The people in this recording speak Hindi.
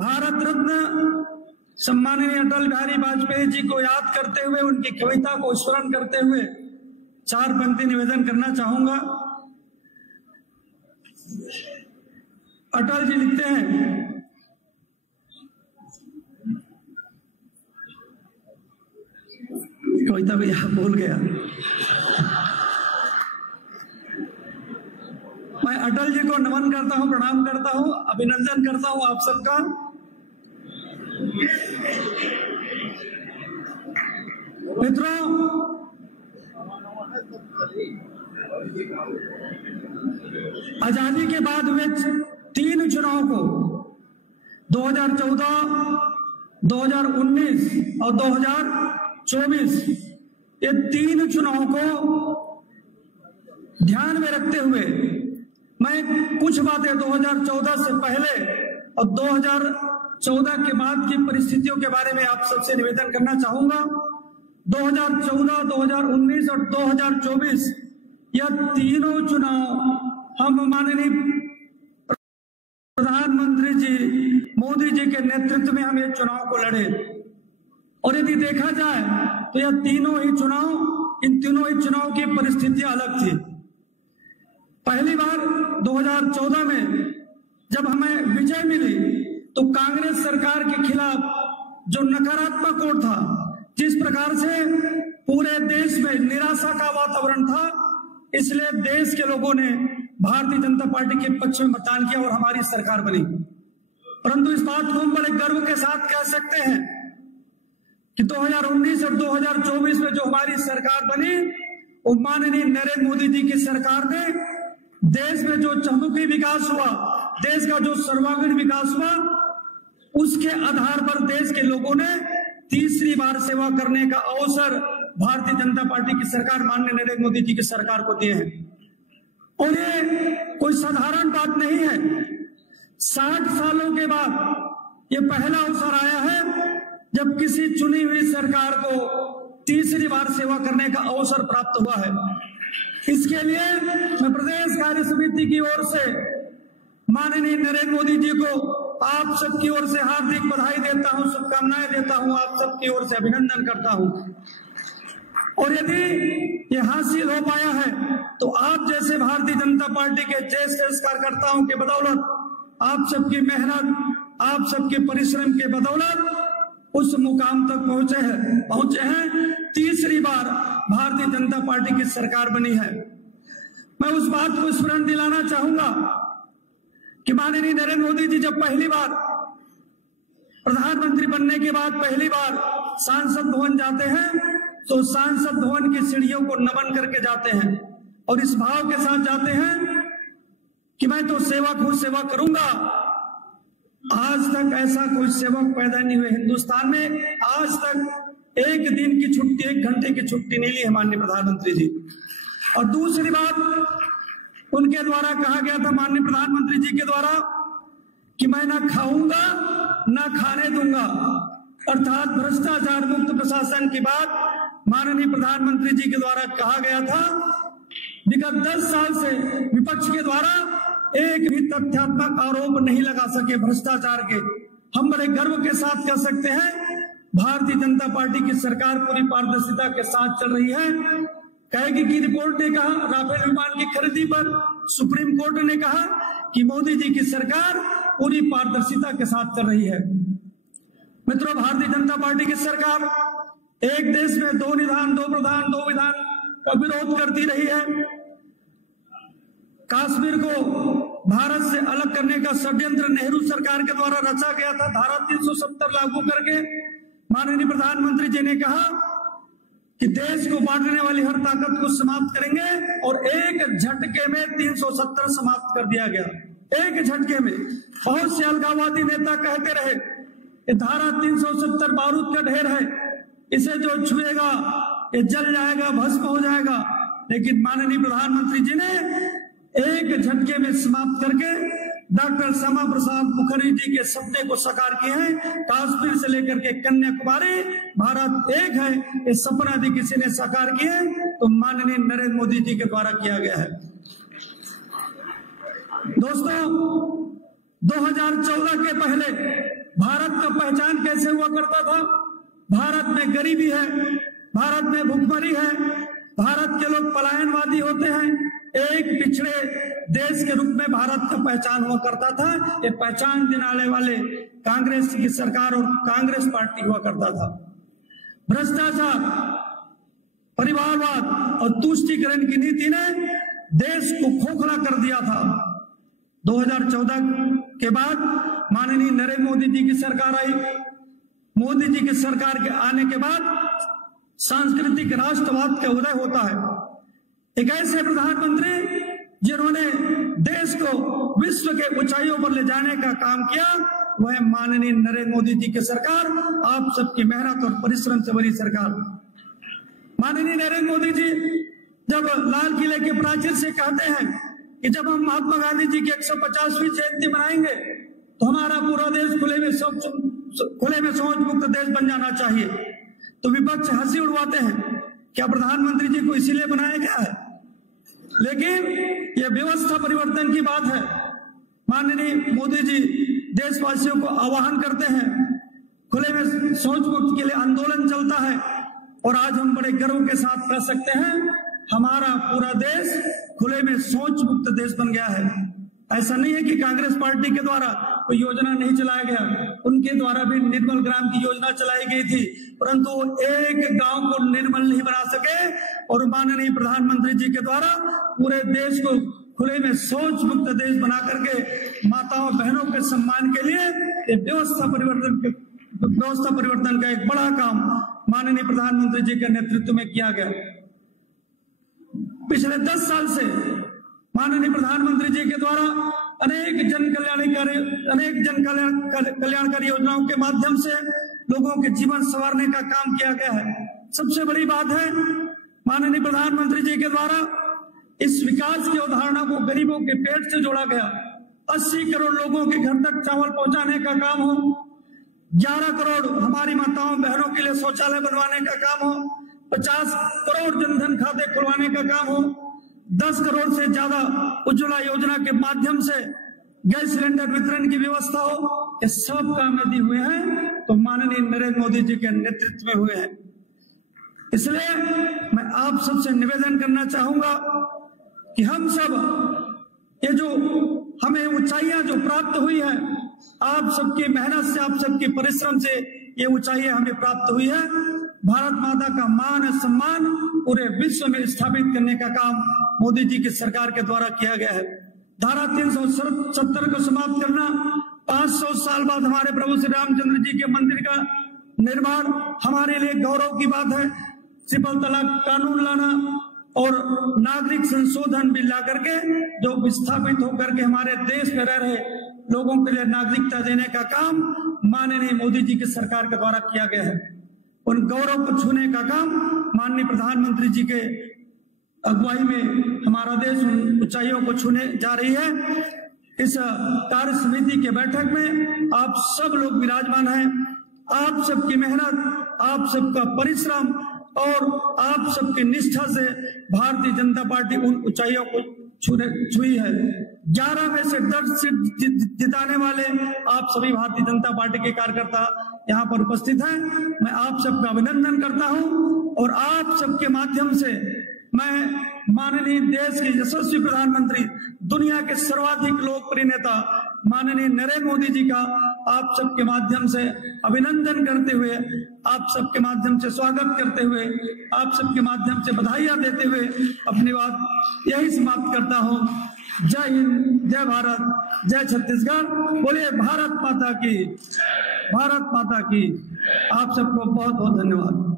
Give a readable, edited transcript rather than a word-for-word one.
भारत रत्न सम्माननीय अटल बिहारी वाजपेयी जी को याद करते हुए, उनकी कविता को स्मरण करते हुए 4 पंक्ति निवेदन करना चाहूंगा। अटल जी लिखते हैं, कविता भी भूल गया। मैं अटल जी को नमन करता हूं, प्रणाम करता हूं, अभिनंदन करता हूं आप सबका। मित्रों, आजादी के बाद हुए 3 चुनाव को 2014, 2019 और 2024, ये 3 चुनाव को ध्यान में रखते हुए मैं कुछ बातें 2014 से पहले और 2014 के बाद की परिस्थितियों के बारे में आप सबसे निवेदन करना चाहूंगा। 2014, 2019 और 2024 यह तीनों चुनाव हम माननीय प्रधानमंत्री जी मोदी जी के नेतृत्व में हम ये चुनाव को लड़े। और यदि देखा जाए तो यह तीनों ही चुनाव, इन तीनों ही चुनाव की परिस्थितियां अलग थी। पहली बार 2014 में जब हमें विजय मिली तो कांग्रेस सरकार के खिलाफ जो नकारात्मक वोट था, जिस प्रकार से पूरे देश में निराशा का वातावरण था, इसलिए देश के लोगों ने भारतीय जनता पार्टी के पक्ष में मतदान किया और हमारी सरकार बनी। परंतु इस बात को हम बड़े गर्व के साथ कह सकते हैं कि 2019 और 2024 में जो हमारी सरकार बनी, वो माननीय नरेंद्र मोदी जी की सरकार ने देश में जो चहुमुखी विकास हुआ, देश का जो सर्वांगीण विकास हुआ, उसके आधार पर देश के लोगों ने तीसरी बार सेवा करने का अवसर भारतीय जनता पार्टी की सरकार, माननीय नरेंद्र मोदी जी की सरकार को दिए हैं। और ये कोई साधारण बात नहीं है। 60 सालों के बाद ये पहला अवसर आया है जब किसी चुनी हुई सरकार को तीसरी बार सेवा करने का अवसर प्राप्त हुआ है। इसके लिए मैं प्रदेश कार्य समिति की ओर से माननीय नरेंद्र मोदी जी को आप सबकी ओर से हार्दिक बधाई देता हूं, शुभकामनाएं देता हूं, आप सबकी ओर से अभिनंदन करता हूं। और यदि ये हासिल हो पाया है तो आप जैसे भारतीय जनता पार्टी के ज्येष्ठ कार्यकर्ताओं के बदौलत, आप सबकी मेहनत, आप सबके परिश्रम के बदौलत उस मुकाम तक पहुंचे हैं। तीसरी बार भारतीय जनता पार्टी की सरकार बनी है। मैं उस बात को स्मरण दिलाना चाहूंगा कि माननीय नरेंद्र मोदी जी जब पहली बार प्रधानमंत्री बनने के बाद पहली बार सांसद भवन जाते हैं तो सांसद भवन की सीढ़ियों को नमन करके जाते हैं और इस भाव के साथ जाते हैं कि मैं तो सेवा करूंगा। आज तक ऐसा कोई सेवक पैदा नहीं हुए हिंदुस्तान में। आज तक एक दिन की छुट्टी, 1 घंटे की छुट्टी नहीं ली है माननीय प्रधानमंत्री जी। और दूसरी बात, उनके द्वारा कहा गया था, माननीय प्रधानमंत्री जी के द्वारा, कि मैं ना खाऊंगा ना खाने दूंगा, अर्थात भ्रष्टाचार मुक्त प्रशासन की बात माननीय प्रधानमंत्री जी के द्वारा कहा गया था। विगत 10 साल से विपक्ष के द्वारा एक भी तथ्यात्मक आरोप नहीं लगा सके भ्रष्टाचार के। हम बड़े गर्व के साथ कह सकते हैं भारतीय जनता पार्टी की सरकार पूरी पारदर्शिता के साथ चल रही है। कहेगी कि रिपोर्ट ने कहा राफेल विमान की खरीदी पर सुप्रीम कोर्ट ने कहा कि मोदी जी की सरकार पूरी पारदर्शिता के साथ चल रही है। मित्रों, भारतीय जनता पार्टी की सरकार एक देश में 2 निधान 2 प्रधान 2 विधान का विरोध करती रही है। कश्मीर को भारत से अलग करने का षड्यंत्र नेहरू सरकार के द्वारा रचा गया था। धारा 370 लागू करके माननीय प्रधानमंत्री जी ने कहा कि देश को बांटने वाली हर ताकत को समाप्त करेंगे और एक झटके में 370 समाप्त कर दिया गया। एक झटके में। बहुत से अलगाववादी नेता कहते रहे कि धारा 370 बारूद का ढेर है, इसे जो छुएगा ये जल जाएगा, भस्म हो जाएगा। लेकिन माननीय प्रधानमंत्री जी ने एक झटके में समाप्त करके डॉक्टर श्यामा प्रसाद मुखर्जी जी के सपने को साकार किए हैं। कश्मीर से लेकर के कन्याकुमारी भारत एक है, ये सपना यदि किसी ने साकार किए तो माननीय नरेंद्र मोदी जी के द्वारा किया गया है। दोस्तों, 2014 के पहले भारत का पहचान कैसे हुआ करता था? भारत में गरीबी है, भारत में भुखमरी है, भारत के लोग पलायनवादी होते हैं, एक पिछड़े देश के रूप में भारत का पहचान हुआ करता था। ये पहचान दिलाने वाले कांग्रेस की सरकार और कांग्रेस पार्टी हुआ करता था। भ्रष्टाचार, परिवारवाद और तुष्टीकरण की नीति ने देश को खोखला कर दिया था। 2014 के बाद माननीय नरेंद्र मोदी जी की सरकार आई। मोदी जी की सरकार के आने के बाद सांस्कृतिक राष्ट्रवाद का उदय होता है। एक ऐसे प्रधानमंत्री जिन्होंने देश को विश्व के ऊंचाइयों पर ले जाने का काम किया, वह माननीय नरेंद्र मोदी जी की सरकार, आप सबकी मेहनत और परिश्रम से बनी सरकार। माननीय नरेंद्र मोदी जी जब लाल किले के प्राचीर से कहते हैं कि जब हम महात्मा गांधी जी की 150वीं जयंती मनाएंगे तो हमारा पूरा देश खुले में शौच मुक्त देश बन जाना चाहिए, तो विपक्ष हंसी उड़वाते हैं, क्या प्रधानमंत्री जी को इसीलिए बनाया गया है? लेकिन यह व्यवस्था परिवर्तन की बात है। माननीय मोदी जी देशवासियों को आह्वान करते हैं, खुले में शौच मुक्त के लिए आंदोलन चलता है और आज हम बड़े गर्व के साथ कह सकते हैं हमारा पूरा देश खुले में शौच मुक्त देश बन गया है। ऐसा नहीं है कि कांग्रेस पार्टी के द्वारा कोई योजना नहीं चलाया गया, उनके द्वारा भी निर्मल ग्राम की योजना चलाई गई थी, परंतु एक गांव को निर्मल नहीं बना सके और माननीय प्रधानमंत्री जी के द्वारा पूरे देश को खुले में शौच मुक्त देश बना करके माताओं बहनों के सम्मान के लिए व्यवस्था परिवर्तन का एक बड़ा काम माननीय प्रधानमंत्री जी के नेतृत्व में किया गया। पिछले 10 साल से माननीय प्रधानमंत्री जी के द्वारा अनेक जन कल्याणकारी योजनाओं के माध्यम से लोगों के जीवन संवारने का काम किया गया है। सबसे बड़ी बात है माननीय प्रधानमंत्री जी के द्वारा इस विकास की अवधारणा को गरीबों के पेट से जोड़ा गया। 80 करोड़ लोगों के घर तक चावल पहुंचाने का काम हो, 11 करोड़ हमारी माताओं बहनों के लिए शौचालय बनवाने का काम हो, 50 करोड़ जनधन खाते खुलवाने का काम हो, 10 करोड़ से ज्यादा उज्ज्वला योजना के माध्यम से गैस सिलेंडर वितरण की व्यवस्था हो, ये सब काम यदि हुए हैं तो माननीय नरेंद्र मोदी जी के नेतृत्व में हुए हैं। इसलिए मैं आप सबसे निवेदन करना चाहूंगा कि हम सब ये जो हमें ऊंचाइयां जो प्राप्त हुई है, आप सबकी मेहनत से, आप सबके परिश्रम से ये ऊंचाइयां हमें प्राप्त हुई है। भारत माता का मान सम्मान पूरे विश्व में स्थापित करने का काम मोदी जी की सरकार के द्वारा किया गया है। धारा 370 को समाप्त करना, 500 साल बाद हमारे प्रभु श्री रामचंद्र जी के मंदिर का निर्माण हमारे लिए गौरव की बात है। ट्रिपल तलाक कानून लाना और नागरिक संशोधन बिल ला करके जो विस्थापित होकर के हमारे देश में रह रहे लोगों के लिए नागरिकता देने का काम माननीय मोदी जी की सरकार के द्वारा किया गया है। उन गौरव को छूने का काम माननीय प्रधानमंत्री जी के अगुवाई में हमारा देश उन ऊंचाइयों को छूने जा रही है। इस कार्य समिति के बैठक में आप सब लोग विराजमान हैं। आप सबकी मेहनत, आप सबका परिश्रम और आप सबकी निष्ठा से भारतीय जनता पार्टी उन ऊंचाइयों को छुई है। 11 में से 10 सीट जिताने वाले आप सभी भारतीय जनता पार्टी के कार्यकर्ता यहाँ पर उपस्थित हैं। मैं आप सबका अभिनंदन करता हूँ और आप सबके माध्यम से मैं माननीय देश के यशस्वी प्रधानमंत्री, दुनिया के सर्वाधिक लोकप्रिय नेता माननीय नरेंद्र मोदी जी का आप सबके माध्यम से अभिनंदन करते हुए, आप सबके माध्यम से स्वागत करते हुए, आप सबके माध्यम से बधाइयां देते हुए अपनी बात यही समाप्त करता हूं। जय हिंद, जय भारत, जय छत्तीसगढ़। बोलिए भारत माता की, भारत माता की। आप सबको बहुत बहुत धन्यवाद।